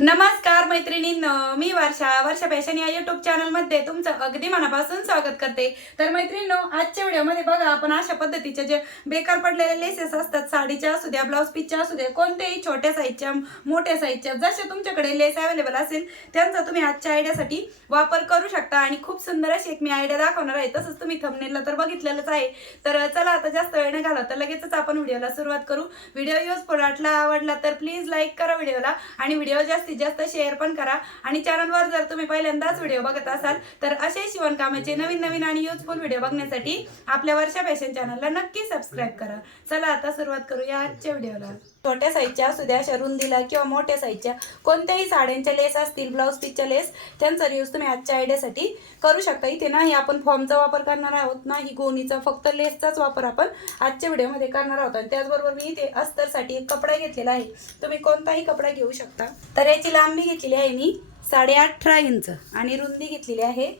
नमस्कार मैत्रिणींनो मी वर्षा. वर्षा फॅशन या युट्यूब चॅनलमध्ये तुमचं अगदी मनापासून स्वागत करते. तर मैत्रिणींनो आजच्या व्हिडिओमध्ये बघा आपण अशा पद्धतीचे जे बेकार पडलेले लेसेस असतात साडीच्या असू द्या ब्लाऊज पीसच्या असू द्या कोणत्याही छोट्या साईजच्या मोठ्या साईजच्या जसे तुमच्याकडे लेस अवेलेबल असेल त्यांचा तुम्ही आजच्या आयडियासाठी वापर करू शकता. आणि खूप सुंदर अशी एक मी आयडिया दाखवणार आहे. तसंच तुम्ही थंबनेलला तर बघितलेलंच आहे. तर चला आता जास्त वेळ न तर लगेचच आपण व्हिडिओला सुरुवात करू. व्हिडिओ युजफुल वाटला आवडला तर प्लीज लाईक करा व्हिडिओला. आणि व्हिडिओ जास्त जास्तीत जास्त शेअर पण करा. आणि चॅनलवर जर तुम्ही पहिल्यांदाच व्हिडिओ बघत असाल तर असे शिवणकामाचे नवीन नवीन आणि युजफुल व्हिडिओ बघण्यासाठी आपल्या वर्षा फॅशन चॅनलला नक्की सबस्क्राईब करा. चला आता सुरुवात करूया आजच्या व्हिडिओला छोट्या साईजच्या असू द्या अशा रुंदीला किंवा मोठ्या साईजच्या कोणत्याही साड्यांच्या लेस असतील ब्लाऊज पीसच्या लेस त्यांचा यूज तुम्ही आजच्या आयडियासाठी करू शकता. इथे नाही आपण फॉर्मचा वापर करणार आहोत नाही गोणीचा फक्त लेसचाच वापर आपण आजच्या व्हिडिओमध्ये करणार आहोत. आणि त्याचबरोबर मी इथे अस्तरसाठी एक कपडा घेतलेला आहे. तुम्ही कोणताही कपडा घेऊ शकता. तर याची लांबी घेतलेली आहे मी साडे अठरा इंच आणि रुंदी घेतलेली आहे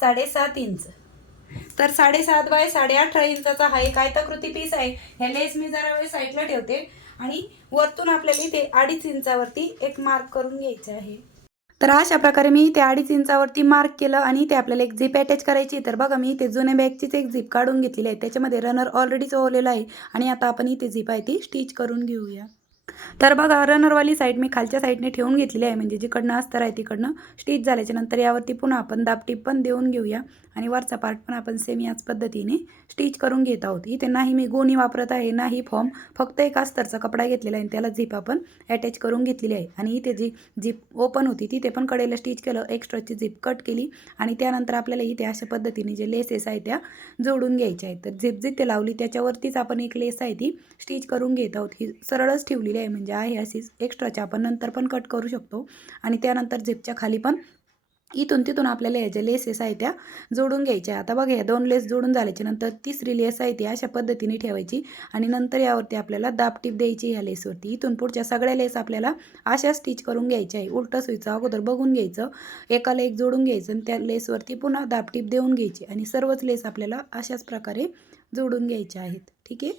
साडेसात इंच. तर साडेसात बाय साडे अठरा इंचाचा हा एक आयताकृती पीस आहे. ह्या लेस मी जरा वेळ साईडला ठेवते. आणि वरतून आपल्याला इथे अडीच इंचावरती एक मार्क करून घ्यायचं आहे. तर अशा प्रकारे मी इथे अडीच इंचावरती मार्क केलं आणि ते आपल्याला एक झिप अटॅच करायची तर बघा मी इथे जुन्या बॅगचीच एक झिप काढून घेतलेली आहे. त्याच्यामध्ये रनर ऑलरेडीच ओवलेला आहे. आणि आता आपण इथे झिप आहे ती स्टिच करून घेऊया. तर बघा रनरवाली साईड मी खालच्या साईडने ठेवून घेतलेली आहे. म्हणजे जिकडनं अस्तर आहे तिकडनं स्टिच झाल्याच्यानंतर यावरती पुन्हा आपण दापटीप पण देऊन घेऊया. आणि वरचा पार्ट पण आपण सेम याच पद्धतीने स्टिच करून घेत आहोत. इथे नाही मी गोणी वापरत आहे नाही फॉर्म फक्त एक अस्तरचा कपडा घेतलेला आहे आणि त्याला झिप आपण अटॅच करून घेतलेली आहे. आणि इथे जी झिप ओपन होती तिथे पण कडेला स्टिच केलं एक्स्ट्राची झिप कट केली. आणि त्यानंतर आपल्याला इथे अशा पद्धतीने जे लेसेस आहे त्या जोडून घ्यायच्या आहेत. तर झिप जिथे लावली त्याच्यावरतीच आपण एक लेस आहे ती स्टिच करून घेत आहोत. ही सरळच ठेवलेली आहे म्हणजे आहे अशीच एक्स्ट्राच्या आपण नंतर पण कट करू शकतो. आणि त्यानंतर झिपच्या खाली पण इथून तिथून आपल्याला ह्या ज्या लेसेस आहे त्या जोडून घ्यायच्या. आता बघा ह्या दोन लेस जोडून झाल्याच्यानंतर तिसरी लेस आहे ती अशा पद्धतीने ठेवायची. आणि नंतर यावरती आपल्याला दापटीप द्यायची ह्या लेसवरती इथून पुढच्या सगळ्या लेस आपल्याला अशा स्टिच करून घ्यायच्या आहे. उलटं सुईचं अगोदर बघून घ्यायचं. एकाला एक जोडून घ्यायचं आणि त्या लेसवरती पुन्हा दापटीप देऊन घ्यायची. आणि सर्वच लेस आपल्याला अशाच प्रकारे जोडून घ्यायच्या आहेत. ठीक आहे?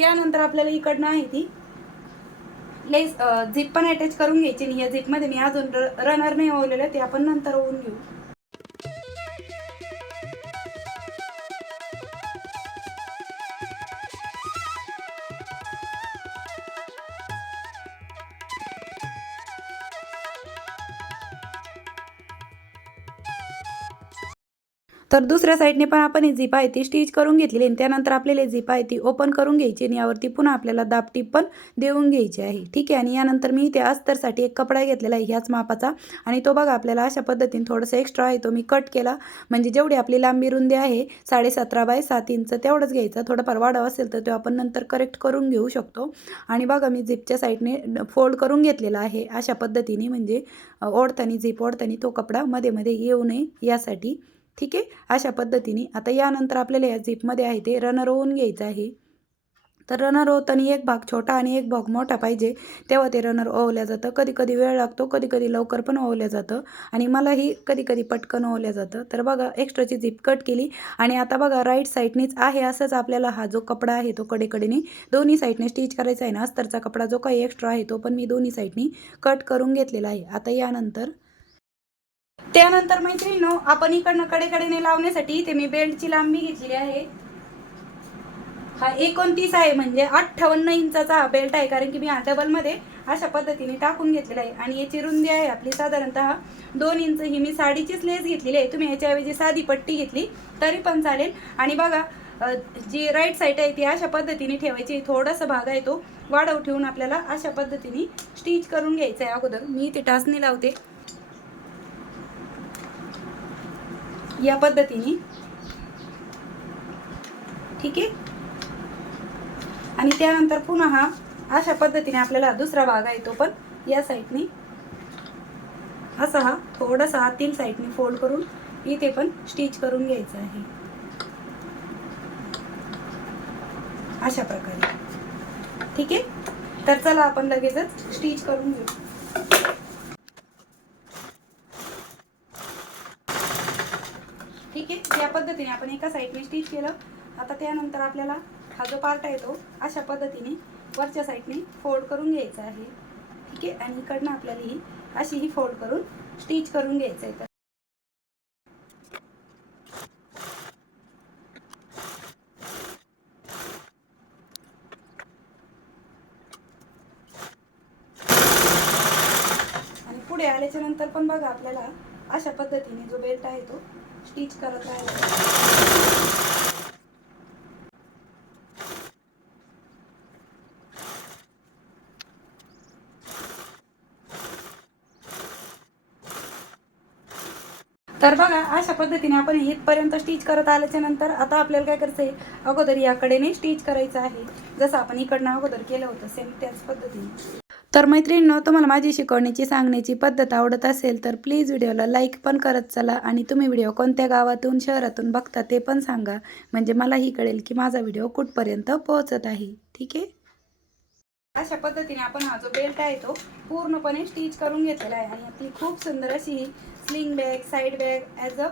यानंतर आपल्याला इकडनं आहे ती. लेस झिप पण अटॅच करून घ्यायची आणि या झिपमध्ये मी अजून रनर नाही ओवलेलं ते आपण नंतर ओवून घेऊ. तर दुसऱ्या साईडने पण आपण ही झिप आहे ती स्टिच करून घेतलेली आणि त्यानंतर आपल्याला झिप आहे ती ओपन करून घ्यायची आणि यावरती पुन्हा आपल्याला दापटी पण देऊन घ्यायची आहे. ठीक आहे? आणि यानंतर मी त्या अस्तरसाठी एक कपडा घेतलेला आहे ह्याच मापाचा. आणि तो बघा आपल्याला अशा पद्धतीने थोडंसं एक्स्ट्रा आहे. तो मी कट केला. म्हणजे जेवढी आपली लांबी रुंदी आहे साडेसतरा बाय सात इंच तेवढंच घ्यायचा. थोडंफार वाढव असेल तर तो आपण नंतर करेक्ट करून घेऊ शकतो. आणि बघा मी झिपच्या साईडने फोल्ड करून घेतलेला आहे. अशा पद्धतीने म्हणजे ओढताना झिप ओढताना तो कपडा मध्ये मध्ये येऊ नये यासाठी. ठीक आहे? अशा पद्धतीने. आता यानंतर आपल्याला या झिपमध्ये आहे ते रनर होऊन घ्यायचं आहे. तर रनर होताना एक भाग छोटा आणि एक भाग मोठा पाहिजे. तेव्हा ते रनर ओवल्या जातं. कधी कधी वेळ लागतो कधी कधी लवकर पण ओवल्या जातं. आणि मलाही कधी कधी पटकन ओवल्या जातं. तर बघा एक्स्ट्राची झिप कट केली. आणि आता बघा राईट साईडनेच आहे असंच आपल्याला हा जो कपडा आहे तो कडेकडेने दोन्ही साईडने स्टिच करायचा आहे ना अस्तरचा कपडा जो काही एक्स्ट्रा आहे तो पण मी दोन्ही साईडनी कट करून घेतलेला आहे. आता यानंतर त्यानंतर मैत्रिणीनो आपण इकडनं कडेकडेने लावण्यासाठी इथे मी बेल्टची लांबी घेतलेली आहे. हा एकोणतीस आहे म्हणजे अठ्ठावन्न इंचाचा हा बेल्ट आहे कारण की मी हा डबलमध्ये अशा पद्धतीने टाकून घेतलेला आहे. आणि याची रुंदी आहे आपली साधारणतः दोन इंच. ही मी साडीचीच लेस घेतलेली आहे. तुम्ही याच्याऐवजी साधी पट्टी घेतली तरी पण चालेल. आणि बघा जी राईट साईड आहे ती अशा पद्धतीने ठेवायची. थोडासा भाग आहे तो वाढव ठेवून आपल्याला अशा पद्धतीने स्टिच करून घ्यायचं आहे अगोदर. मी इथे टाचणी लावते. या पद्धतीने. ठीक आहे? आणि त्यानंतर पुन्हा हा अशा पद्धतीने आपल्याला दुसरा भाग आहे तो पण या साईडनी. असा हा थोडासा आतील साईडनी फोल्ड करून इथे पण स्टिच करून घ्यायचं आहे. अशा प्रकारे. ठीक आहे? तर चला आपण लगेचच स्टिच करून घेऊ ठीक आहे या पद्धतीने आपण एका साईडने स्टिच केलं. आता त्यानंतर आपल्याला हा जो पार्ट आहे तो अशा पद्धतीने वरच्या साईडने फोल्ड करून घ्यायचा आहे. ठीक आहे? आणि इकडनं आपल्याला ही अशी ही फोल्ड करून स्टिच करून घ्यायचं आहे. आणि पुढे आल्याच्यानंतर पण बघा आपल्याला अशा पद्धतीने जो बेल्ट आहे तो स्टिच करत राहायला तर बघा अशा पद्धतीने आपण इथपर्यंत स्टिच करत आल्याच्यानंतर आता आपल्याला काय करायचं आहे अगोदर याकडेने स्टिच करायचं आहे. जसं आपण इकडनं अगोदर केलं होतं सेम त्याच पद्धतीने. तर मैत्रिणींनो तुम्हाला माझी शिकवण्याची सांगण्याची पद्धत आवडत असेल तर प्लीज व्हिडिओला लाईक पण करत चला आणि तुम्ही व्हिडिओ कोणत्या गावातून शहरातून बघता ते पण सांगा. म्हणजे मलाही कळेल की माझा व्हिडिओ कुठपर्यंत पोहोचत आहे. ठीक आहे? अशा पद्धतीने आपण हा जो बेल्ट आहे तो पूर्णपणे स्टिच करून घेतलेला आहे. आणि ती खूप सुंदर अशी ही sling bag side bag as a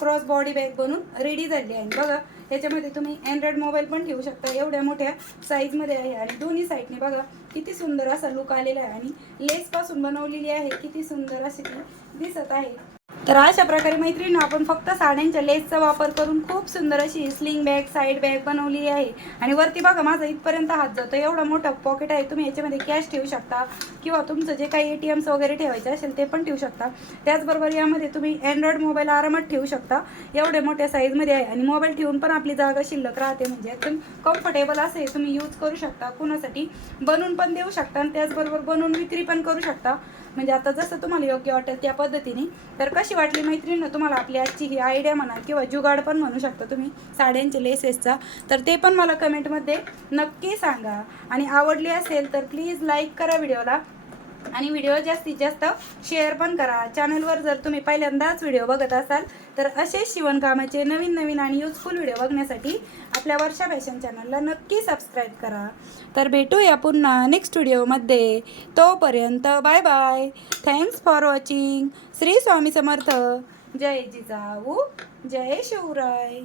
cross body bag बनून रेडी झाली आहे. बघा याच्यामध्ये तुम्ही अँड्रॉइड मोबाईल पण ठेवू शकता. एवढ्या मोठ्या साईजमध्ये आहे आणि दोन्ही साईडने बघा किती सुंदर असा लुक आलेला आहे. आणि लेसपासून बनवलेली आहे. किती सुंदर अशी ती दिसत आहे. तर अशा प्रकारे मैत्रिणी आपण फक्त साड्यांच्या लेसचा वापर करून खूप सुंदर अशी स्लिंग बॅग साईड बॅग बनवली आहे. आणि वरती बघा माझा इथपर्यंत हात जातो एवढा मोठा पॉकेट आहे. तुम्ही याच्यामध्ये कॅश ठेवू शकता. किंवा तुमचं जे काही ए टी एम्स वगैरे ठेवायचे असेल ते पण ठेवू शकता. त्याचबरोबर यामध्ये तुम्ही अँड्रॉइड मोबाईल आरामात ठेवू शकता. एवढ्या मोठ्या साईजमध्ये आहे. आणि मोबाईल ठेवून पण आपली जागा शिल्लक राहते. म्हणजे एकदम कम्फर्टेबल असे तुम्ही यूज करू शकता. कुणासाठी? बनवून पण देऊ शकता. आणि त्याचबरोबर बनवून विक्री पण करू शकता. म्हणजे आता जसं तुम्हाला योग्य वाटेल त्या पद्धतीने. तर कशी वाटली मैत्रिणी तुम्हाला आपली आजची ही आयडिया म्हणा किंवा जुगाड पण म्हणू शकता तुम्ही साड्यांचे लेसेसचा तर ते पण मला कमेंटमध्ये नक्की सांगा. आणि आवडली असेल तर प्लीज लाईक करा व्हिडिओला आणि व्हिडिओ जास्तीत जास्त शेअर पण करा. चॅनलवर जर तुम्ही पहिल्यांदाच व्हिडिओ बघत असाल तर असेच शिवणकामाचे नवीन नवीन आणि युजफुल व्हिडिओ बघण्यासाठी आपल्या वर्षा फॅशन चॅनलला नक्की सबस्क्राईब करा. तर भेटूया पुन्हा नेक्स्ट व्हिडिओमध्ये तोपर्यंत bye bye thanks for watching Shri Swami Samarth. जय जिजाऊ. जय शिवराय.